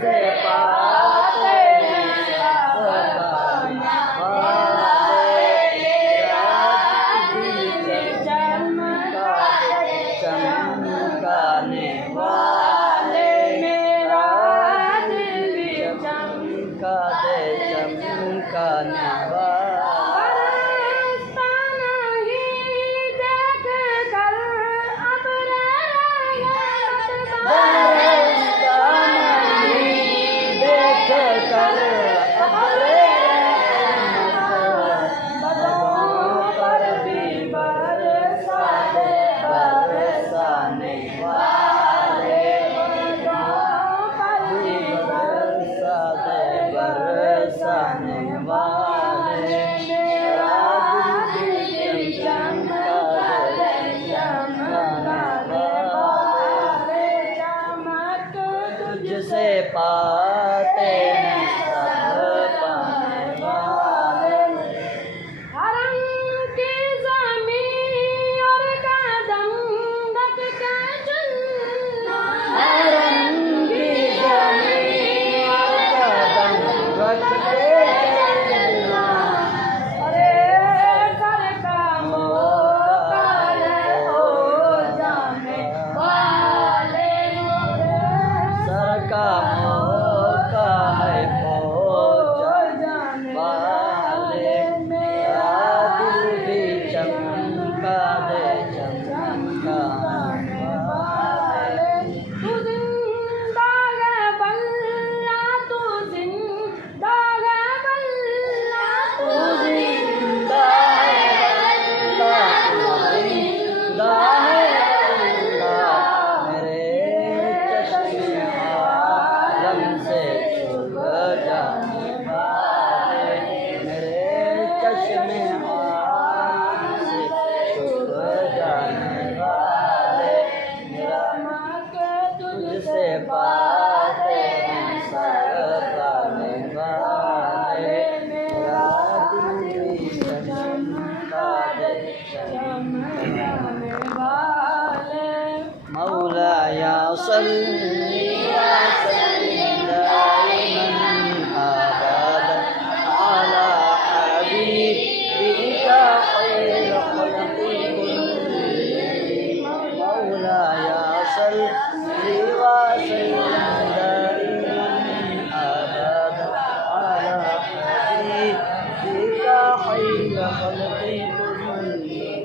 तुझसे पाते हैं चमकाने वाले मेरा दिल चमका दे चमकाने तुझसे पाते हैं सब पाने वाले हरम की ज़मीन और कदम रख के चलना हरम की ज़मीन और कदम रख के चलना अरे सर का मौका है हो जाने वाले सर का मौका है पहुँच जाने वाले मेरा दिल भी चमका दे चमकाने वाले तू जिंदा है बल्ला तू जिंदा है बल्ला तू जिंदा है अल्लाह तू जिंदा है अल्लाह मेरे चश्मे आलम से छुप जाने वाले मेरे चश्मे आलम से छुप जाने वाले मेरा तुझसे पाते हैं सब पाने वाले मेरा दिल भी चमका दे चमकाने वाले मौला या सल्ली या सल्लिम दाइमन अबदन अला हबीबिका खैर खल्क़ि कुल्लिहिम मौला या सल्ली व सल्लिम दाइमन अबदन अला हबीबिका खैर खल्क़ि कुल्लिहिम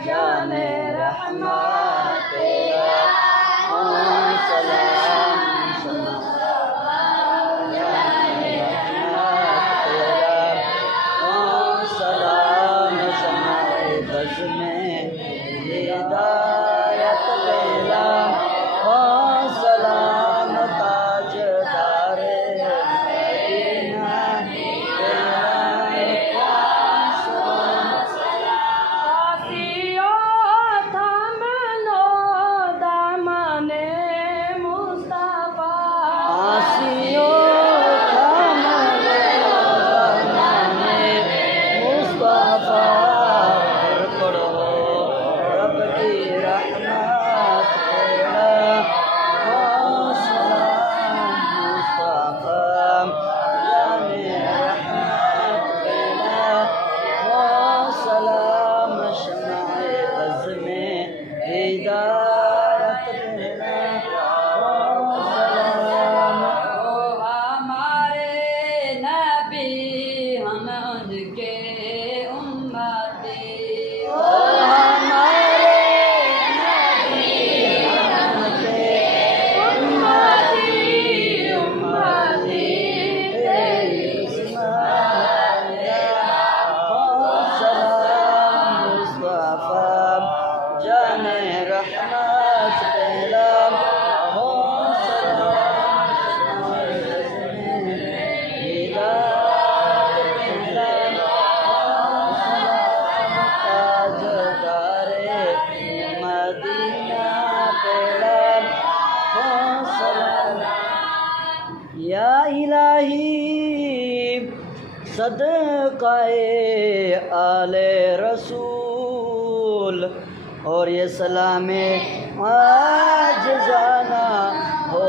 जाने रहमत तेरा सलाम जाने रहमत तेरा सलाम शमाए बज़ में हिदायत लेला सलाम ताजदार या इलाही सदक़ाए आले रसूल और ये सलाम आज जाना हो